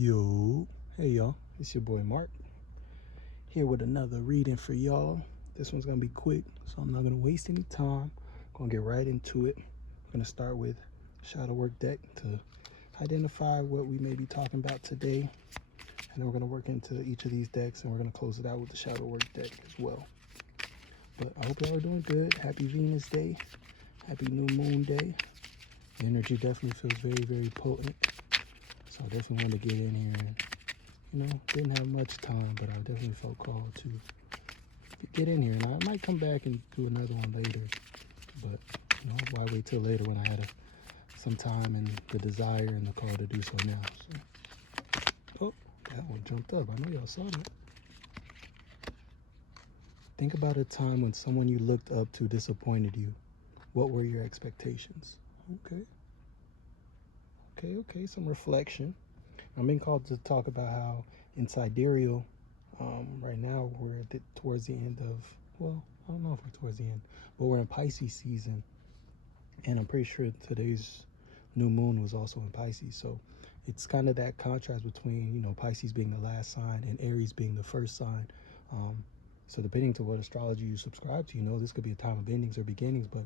Yo, hey y'all, it's your boy Mark here with another reading for y'all. This one's gonna be quick, so I'm not gonna waste any time. Gonna get right into it. I'm gonna start with shadow work deck to identify what we may be talking about today, and then we're gonna work into each of these decks, and we're gonna close it out with the shadow work deck as well. But I hope y'all are doing good. Happy Venus Day, happy New Moon Day. The energy definitely feels very, very potent, so I definitely wanted to get in here and didn't have much time, but I definitely felt called to get in here. And I might come back and do another one later, but why wait till later when I had some time and the desire and the call to do so now. So, oh, that one jumped up. I know y'all saw that. Think about a time when someone you looked up to disappointed you. What were your expectations? Okay, some reflection. I'm being called to talk about how in sidereal, right now we're towards the end of, well, I don't know if we're towards the end, but we're in Pisces season, and I'm pretty sure today's new moon was also in Pisces. So it's kind of that contrast between, Pisces being the last sign and Aries being the first sign. So depending to what astrology you subscribe to, this could be a time of endings or beginnings, but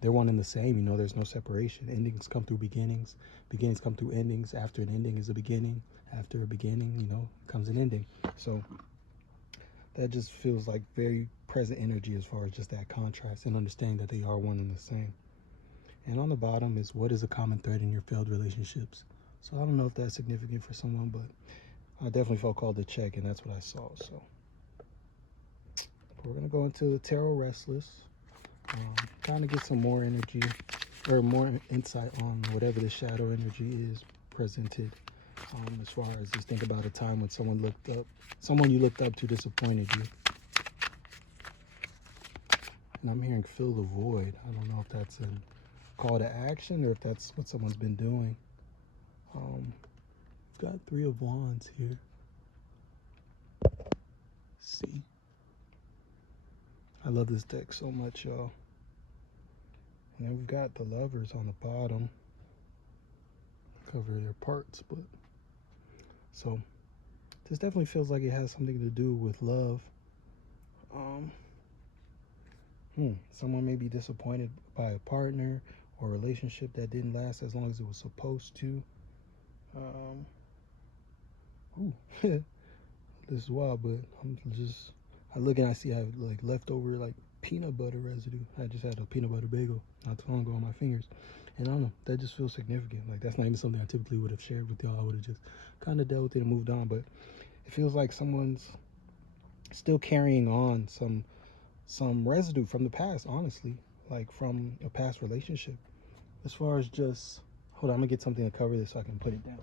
they're one and the same. There's no separation. Endings come through beginnings. Beginnings come through endings. After an ending is a beginning. After a beginning, comes an ending. So that just feels like very present energy as far as just that contrast and understanding that they are one and the same. And on the bottom is what is a common thread in your failed relationships. So I don't know if that's significant for someone, but I definitely felt called to check, and that's what I saw. So we're going to go into the Tarot Restless. Trying to get some more energy or more insight on whatever the shadow energy is presented, as far as just think about a time when someone you looked up to disappointed you. And I'm hearing fill the void. I don't know if that's a call to action or if that's what someone's been doing. We've got Three of Wands here. See, I love this deck so much, y'all. And then we've got the Lovers on the bottom. Cover their parts, but so this definitely feels like it has something to do with love. Someone may be disappointed by a partner or a relationship that didn't last as long as it was supposed to. This is wild, but I look and I see I have like leftover like peanut butter residue. I just had a peanut butter bagel not too long ago on my fingers, and I don't know, that just feels significant. Like that's not even something I typically would have shared with y'all. I would have just kind of dealt with it and moved on, but it feels like someone's still carrying on some residue from the past, honestly, like from a past relationship. As far as just, hold on, I'm gonna get something to cover this so I can put it down.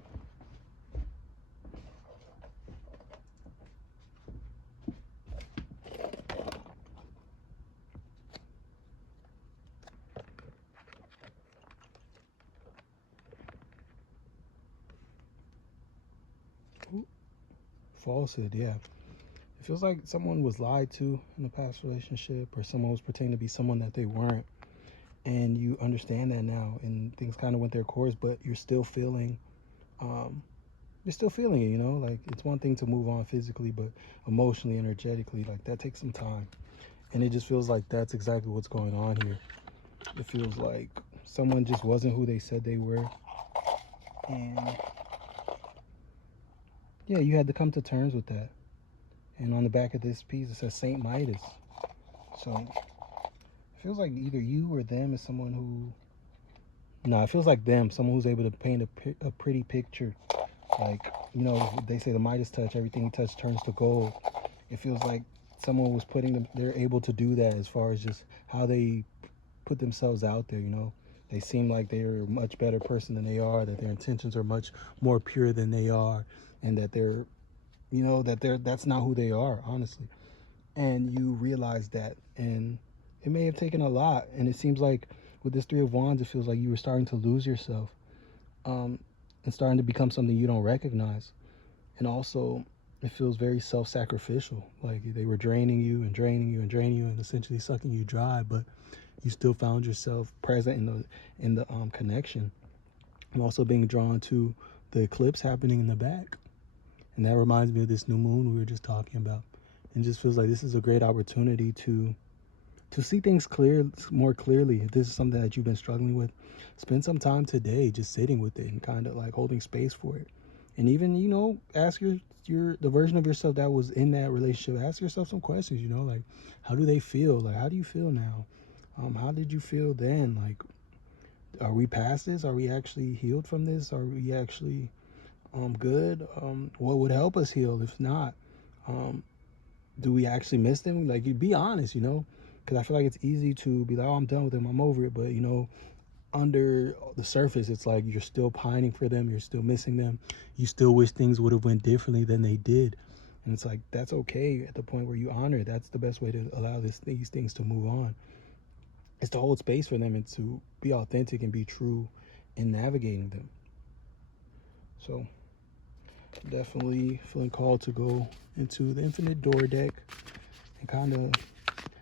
Falsehood, yeah. It feels like someone was lied to in a past relationship, or someone was pretending to be someone that they weren't. And you understand that now, and things kind of went their course, but you're still feeling it, like it's one thing to move on physically, but emotionally, energetically, like that takes some time. And it just feels like that's exactly what's going on here. It feels like someone just wasn't who they said they were. And yeah, you had to come to terms with that. And on the back of this piece, it says Saint Midas. So it feels like either you or them is someone who, no, it feels like them, someone who's able to paint a pretty picture. Like, they say the Midas touch, everything you touch turns to gold. It feels like someone was they're able to do that as far as just how they put themselves out there. They seem like they're a much better person than they are, that their intentions are much more pure than they are, and that that's not who they are, honestly. And you realize that, and it may have taken a lot. And it seems like with this Three of Wands, it feels like you were starting to lose yourself, and starting to become something you don't recognize. And also, it feels very self-sacrificial, like they were draining you and draining you and draining you and essentially sucking you dry, but you still found yourself present in the connection, and also being drawn to the eclipse happening in the back. And that reminds me of this new moon we were just talking about. And just feels like this is a great opportunity to see things more clearly. If this is something that you've been struggling with, spend some time today just sitting with it and kind of like holding space for it. And even, ask your the version of yourself that was in that relationship, ask yourself some questions, like, how do they feel? Like, how do you feel now? How did you feel then? Like, are we past this? Are we actually healed from this? Are we actually good? What would help us heal? If not, do we actually miss them? Like, you be honest, because I feel like it's easy to be like, oh, I'm done with them, I'm over it. But under the surface, it's like you're still pining for them, you're still missing them, you still wish things would have went differently than they did. And it's like, that's okay at the point where you honor it. That's the best way to allow these things to move on, is to hold space for them and to be authentic and be true in navigating them. So definitely feeling called to go into the Infinite Door deck and kind of,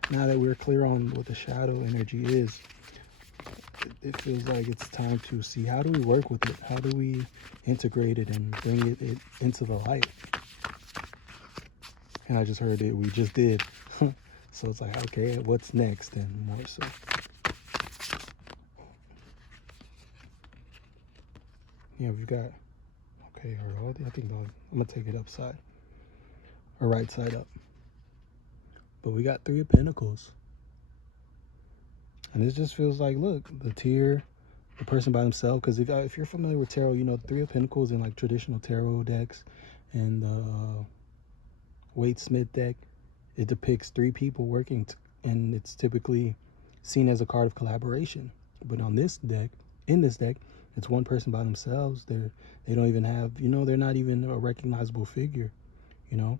now that we're clear on what the shadow energy is, it feels like it's time to see, how do we work with it? How do we integrate it and bring it into the light? And I just heard it, we just did. So it's like, okay, what's next? And more so. Yeah, we've got, okay, I think I'm going to take it upside, or right side up. But we got Three of Pentacles. And this just feels like, look, the person by themselves. Because if you're familiar with tarot, Three of Pentacles in like traditional tarot decks and the Waite Smith deck, it depicts three people working, and it's typically seen as a card of collaboration. But in this deck, it's one person by themselves. They don't even have, they're not even a recognizable figure, And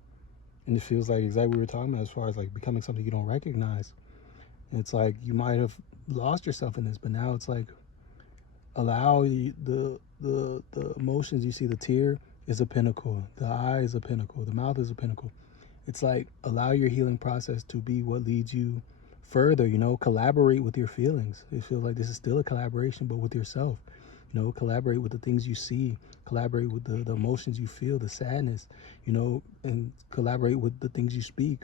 it feels like exactly what we were talking about as far as like becoming something you don't recognize. And it's like you might have lost yourself in this, but now it's like allow the emotions. You see, the tear is a pinnacle, the eye is a pinnacle, the mouth is a pinnacle. It's like allow your healing process to be what leads you further, collaborate with your feelings. It feels like this is still a collaboration, but with yourself. Collaborate with the things you see, collaborate with the emotions you feel, the sadness, and collaborate with the things you speak.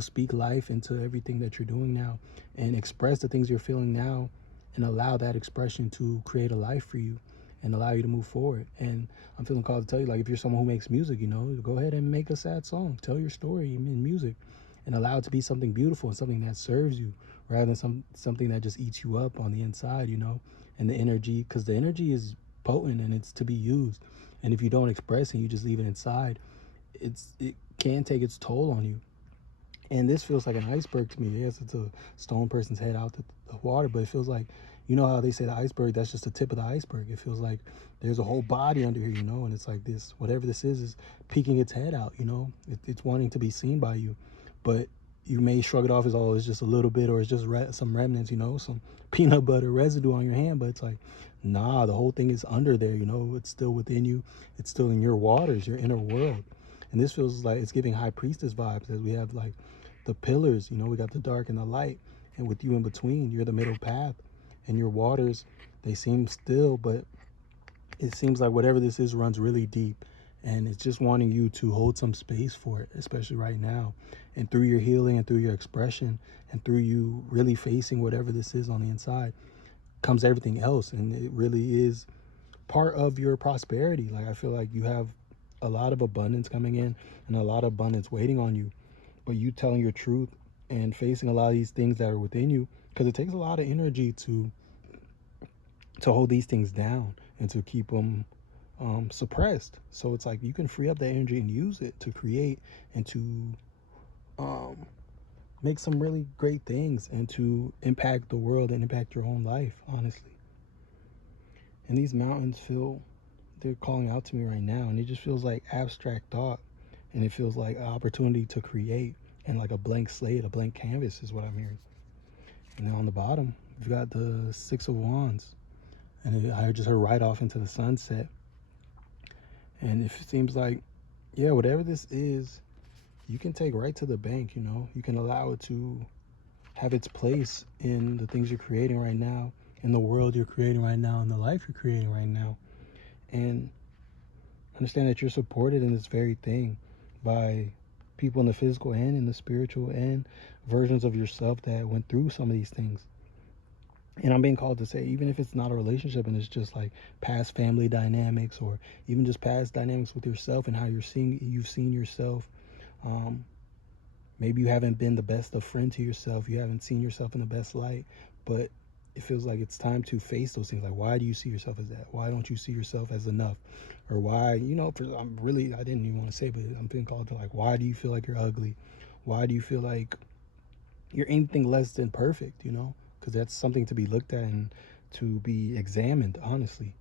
Speak life into everything that you're doing now and express the things you're feeling now and allow that expression to create a life for you and allow you to move forward. And I'm feeling called to tell you, like, if you're someone who makes music, go ahead and make a sad song. Tell your story in music and allow it to be something beautiful and something that serves you rather than something that just eats you up on the inside, and the energy, because the energy is potent and it's to be used. And if you don't express and you just leave it inside, it can take its toll on you. And this feels like an iceberg to me. Yes, it's a stone person's head out the water, but it feels like, how they say the iceberg, that's just the tip of the iceberg. It feels like there's a whole body under here, and it's like this, whatever this is peeking its head out, it's wanting to be seen by you. But you may shrug it off as, oh, it's just a little bit, or it's just some remnants, some peanut butter residue on your hand. But it's like, nah, the whole thing is under there, it's still within you. It's still in your waters, your inner world. And this feels like it's giving high priestess vibes, as we have like the pillars, we got the dark and the light, and with you in between, you're the middle path. And your waters, they seem still, but it seems like whatever this is runs really deep, and it's just wanting you to hold some space for it, especially right now. And through your healing and through your expression and through you really facing whatever this is on the inside comes everything else. And it really is part of your prosperity. Like, I feel like you have a lot of abundance coming in and a lot of abundance waiting on you, but you telling your truth and facing a lot of these things that are within you, because it takes a lot of energy to hold these things down and to keep them suppressed. So it's like you can free up that energy and use it to create and to make some really great things and to impact the world and impact your own life, honestly. And these mountains they're calling out to me right now, and it just feels like abstract thought, and it feels like an opportunity to create, and like a blank slate, a blank canvas is what I'm hearing. And then on the bottom, we've got the Six of Wands, and I just heard right off into the sunset. And it seems like, yeah, whatever this is, you can take right to the bank. You can allow it to have its place in the things you're creating right now, in the world you're creating right now, in the life you're creating right now. And Understand that you're supported in this very thing by people in the physical and in the spiritual and versions of yourself that went through some of these things. And I'm being called to say, even if it's not a relationship and it's just like past family dynamics, or even just past dynamics with yourself and how you've seen yourself. Um, Maybe you haven't been the best of friend to yourself. You haven't seen yourself in the best light, but it feels like it's time to face those things. Like, why do you see yourself as that? Why don't you see yourself as enough? Or why, I didn't even want to say, but I'm being called to, like, why do you feel like you're ugly? Why do you feel like you're anything less than perfect, Because that's something to be looked at and to be examined, honestly.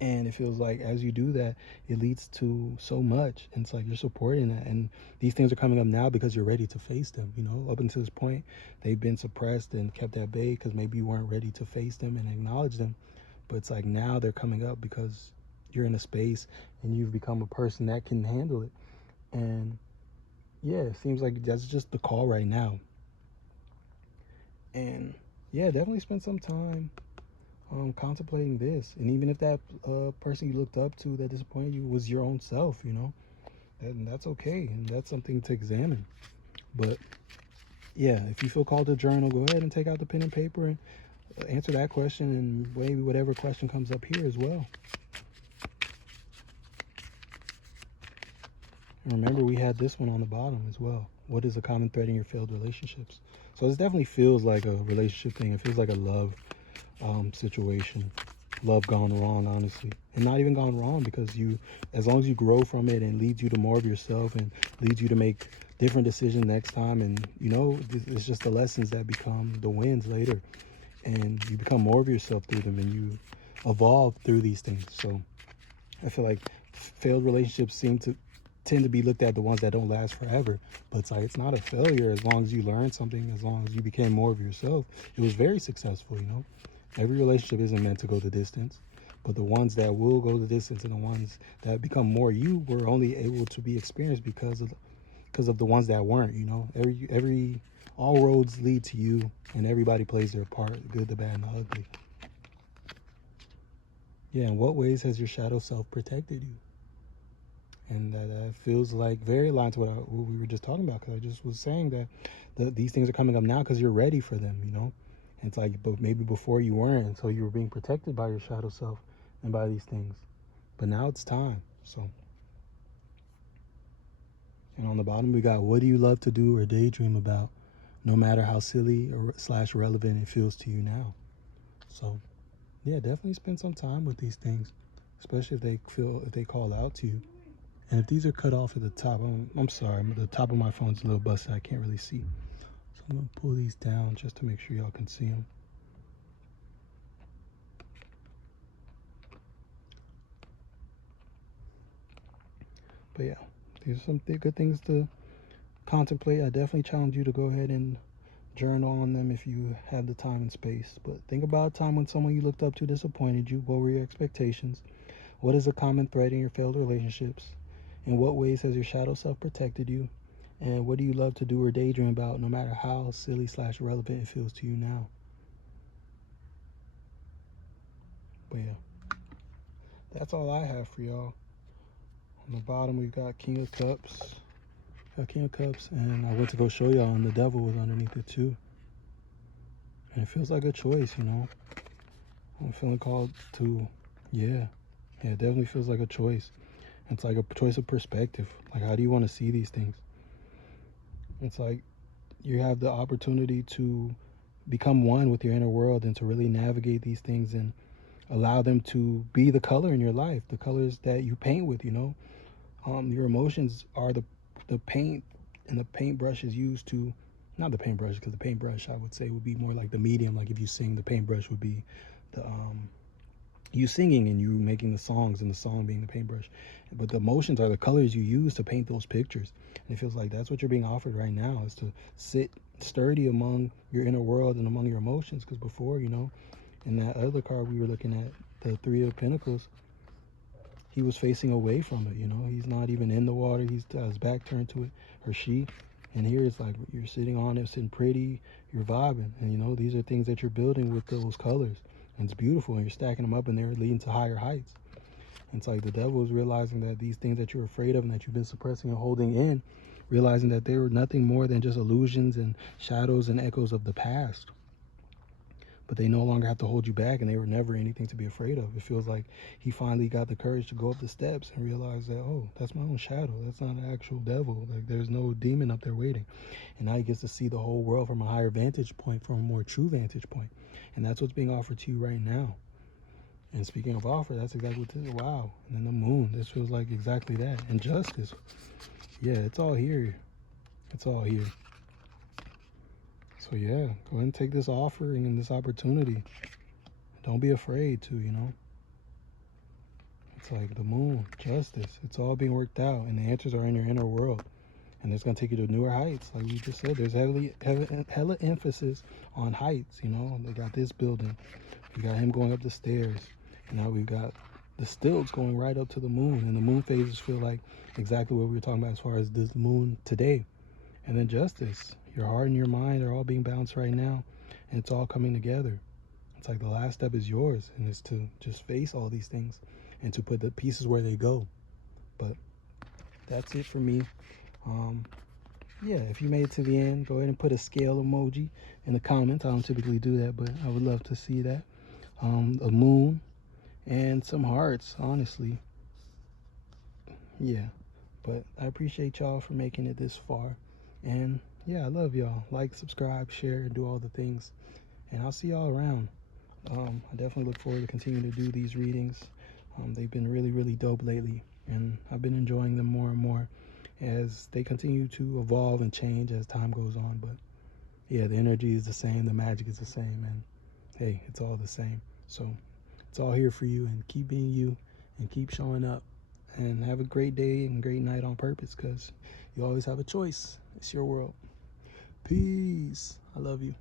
And it feels like as you do that, it leads to so much. And it's like you're supporting that. And these things are coming up now because you're ready to face them. Up until this point, they've been suppressed and kept at bay because maybe you weren't ready to face them and acknowledge them. But it's like now they're coming up because you're in a space and you've become a person that can handle it. And yeah, it seems like that's just the call right now. And yeah, definitely spend some time contemplating this. And even if that person you looked up to that disappointed you was your own self, then that's okay. And that's something to examine. But yeah, if you feel called to journal, go ahead and take out the pen and paper and answer that question, and maybe whatever question comes up here as well. And remember, we had this one on the bottom as well. What is a common thread in your failed relationships? So this definitely feels like a relationship thing. It feels like a love situation. Love gone wrong, honestly. And not even gone wrong, because as long as you grow from it and leads you to more of yourself and leads you to make different decisions next time, and it's just the lessons that become the wins later, and you become more of yourself through them, and you evolve through these things. So I feel like failed relationships tend to be looked at the ones that don't last forever, but it's like it's not a failure as long as you learned something, as long as you became more of yourself. It was very successful. Every relationship isn't meant to go the distance, but the ones that will go the distance and the ones that become more you were only able to be experienced because of the ones that weren't. Every all roads lead to you, and everybody plays their part, the good, the bad, and the ugly. Yeah, in what ways has your shadow self protected you? And that feels like very aligned to what we were just talking about, because I just was saying that these things are coming up now because you're ready for them. And it's like, but maybe before you weren't, and so you were being protected by your shadow self and by these things. But now it's time. So, and on the bottom we got, what do you love to do or daydream about, no matter how silly or / relevant it feels to you now? So yeah, definitely spend some time with these things, especially if they call out to you. And if these are cut off at the top, I'm sorry, the top of my phone's a little busted. I can't really see. So I'm going to pull these down just to make sure y'all can see them. But yeah, these are some good things to contemplate. I definitely challenge you to go ahead and journal on them if you have the time and space. But think about a time when someone you looked up to disappointed you. What were your expectations? What is a common thread in your failed relationships? In what ways has your shadow self protected you? And what do you love to do or daydream about, no matter how silly / relevant it feels to you now? But yeah, that's all I have for y'all. On the bottom, we've got King of Cups. Got King of Cups, and I went to go show y'all, and the Devil was underneath it too. And it feels like a choice. I'm feeling called to, yeah, it definitely feels like a choice. It's like a choice of perspective. Like, how do you want to see these things? It's like you have the opportunity to become one with your inner world and to really navigate these things and allow them to be the color in your life, the colors that you paint with. Your emotions are the paint, and the paintbrush is used to, not the paintbrush, because the paintbrush I would say would be more like the medium. Like if you sing, the paintbrush would be the you singing and you making the songs, and the song being the paintbrush. But the emotions are the colors you use to paint those pictures. And it feels like that's what you're being offered right now, is to sit sturdy among your inner world and among your emotions. Because before, in that other card we were looking at, the Three of Pentacles, he was facing away from it. He's not even in the water. He's got his back turned to it, or she. And here it's like you're sitting on it, sitting pretty, you're vibing. And these are things that you're building with those colors. And it's beautiful, and you're stacking them up, and they're leading to higher heights. It's like the devil is realizing that these things that you're afraid of and that you've been suppressing and holding in, realizing that they were nothing more than just illusions and shadows and echoes of the past. But they no longer have to hold you back, and they were never anything to be afraid of. It feels like he finally got the courage to go up the steps and realize that, oh, that's my own shadow. That's not an actual devil. Like, there's no demon up there waiting. And now he gets to see the whole world from a higher vantage point, from a more true vantage point. And that's what's being offered to you right now. And speaking of offer, that's exactly what it is. Wow. And then the moon, this feels like exactly that. And justice. Yeah, it's all here. It's all here. So yeah, go ahead and take this offering and this opportunity. Don't be afraid to, you know. It's like the moon, justice. It's all being worked out, and the answers are in your inner world. And it's going to take you to newer heights. Like we just said, there's hella emphasis on heights, you know. They got this building. We got him going up the stairs. And now we've got the stilts going right up to the moon. And the moon phases feel like exactly what we were talking about as far as this moon today. And then justice. Your heart and your mind are all being balanced right now. And it's all coming together. It's like the last step is yours. And it's to just face all these things. And to put the pieces where they go. But that's it for me. Yeah, if you made it to the end, go ahead and put a scale emoji in the comments. I don't typically do that, but I would love to see that. A moon and some hearts, honestly. Yeah, but I appreciate y'all for making it this far. And yeah, I love y'all. Like, subscribe, share, and do all the things. And I'll see y'all around. I definitely look forward to continuing to do these readings. They've been really, really dope lately, and I've been enjoying them more and more as they continue to evolve and change as time goes on. But yeah, the energy is the same, the magic is the same, and hey, it's all the same. So it's all here for you, and keep being you and keep showing up, and have a great day and great night on purpose, because you always have a choice. It's your world. Peace. I love you.